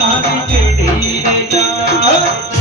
नारी जेड़ी रे जा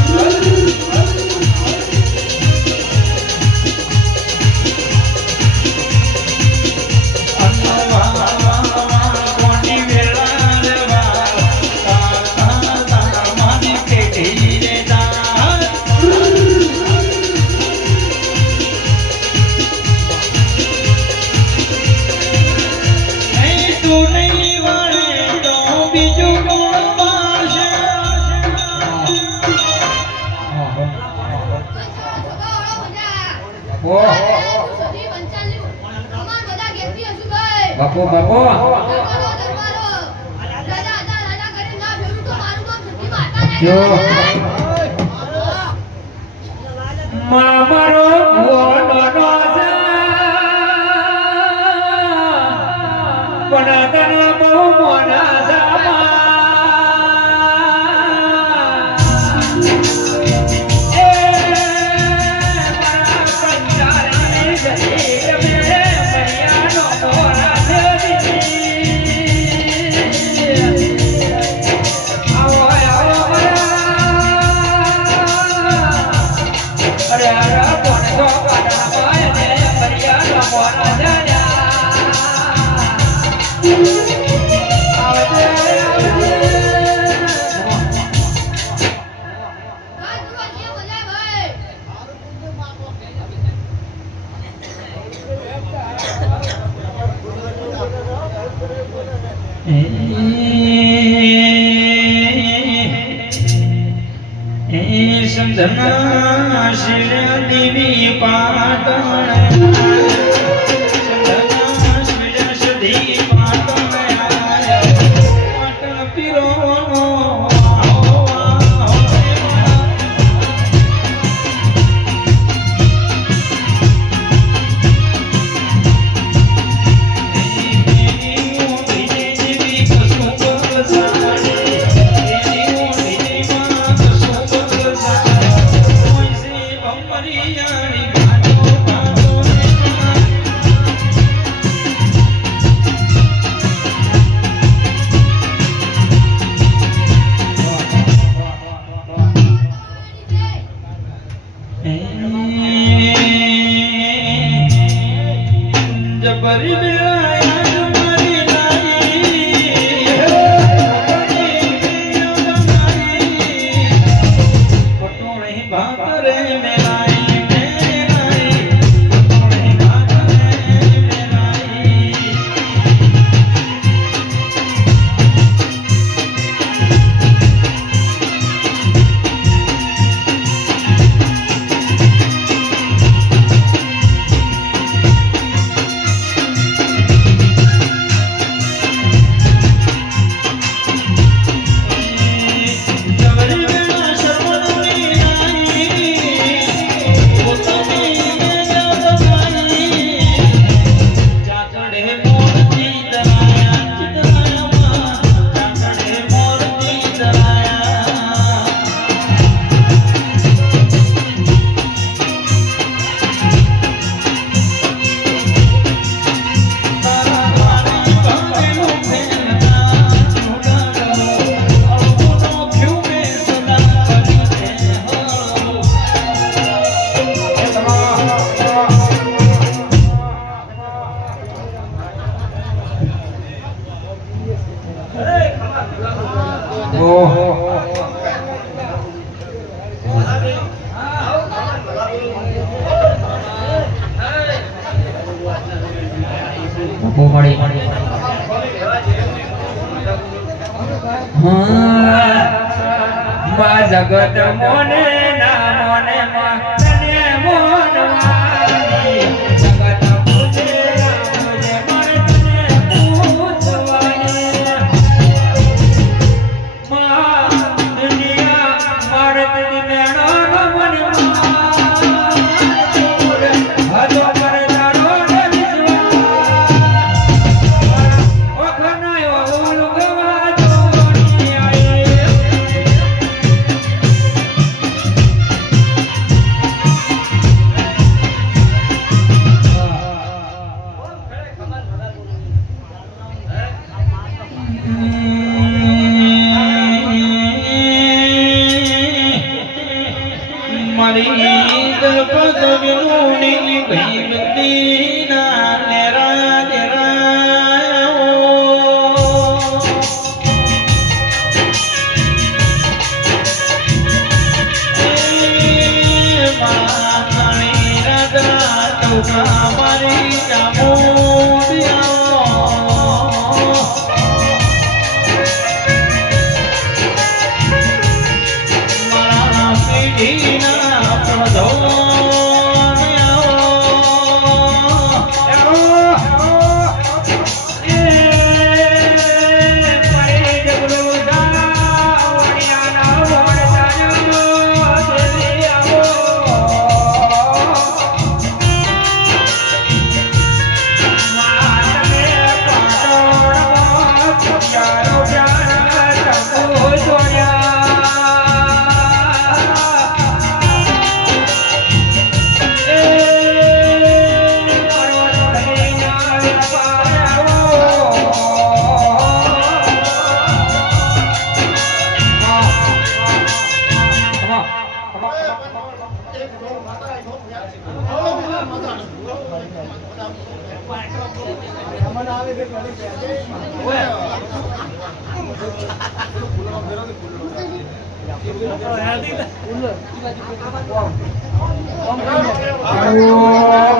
બાપો બાપો. જો. સંધના શિર દેવી પાટણ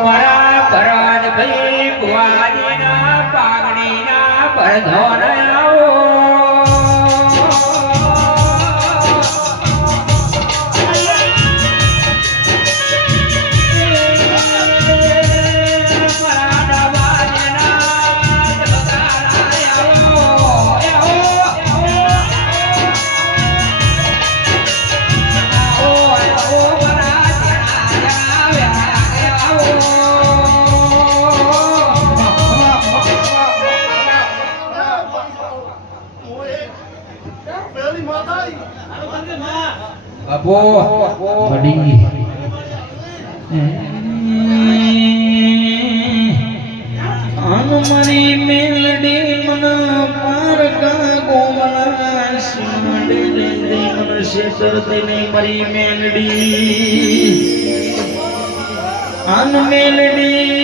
મારા ભરત ભાઈ ભુવાજીના પાઘડીના પરધોન આવો આપો હનુમરી મારી મેલડી મન પારકા ગોમલા સિમડે રે રે મન શેતર તેને મરી મેલડી. અન મેલડી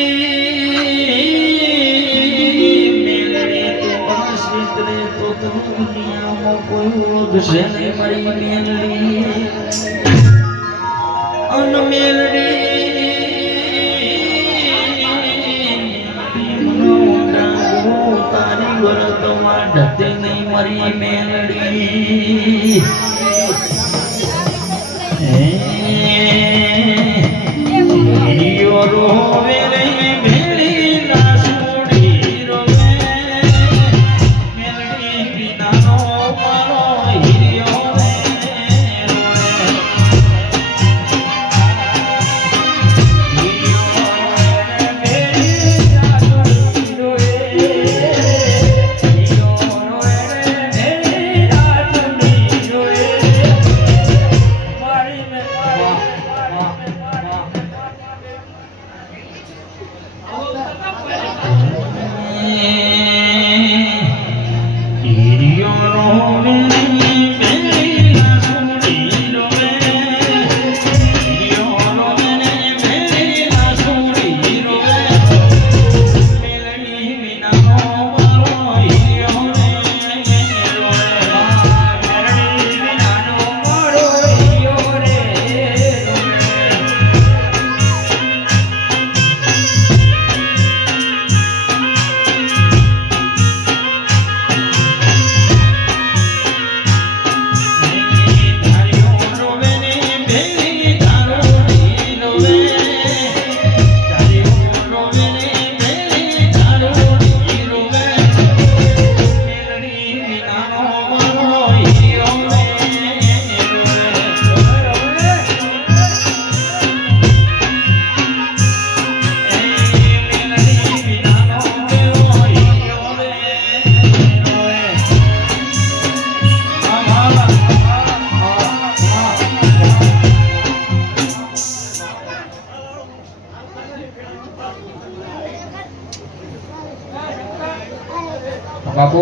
કોઈ ઓળખશે નહીં મારી મેલડી અન મેલડી. તારી વરતમાં ઢતે નહીં મારી મેલડી.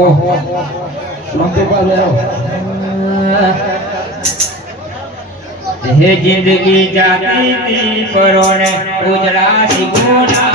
આવો. હે જિંદગી જાતી પરોણે ગુજરાતી ગુના.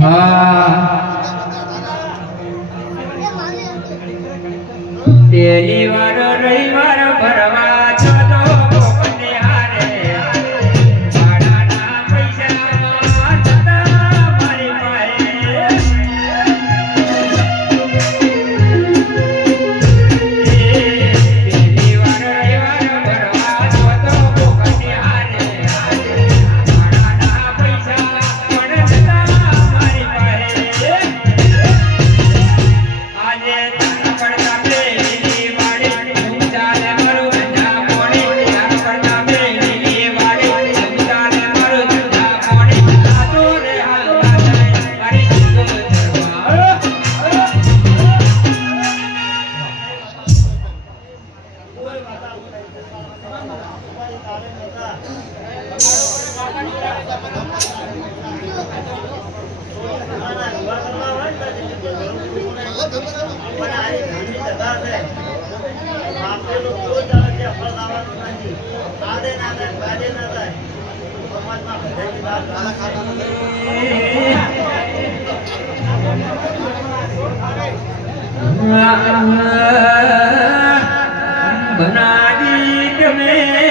Ah. સફળ થવાનું નથી તમે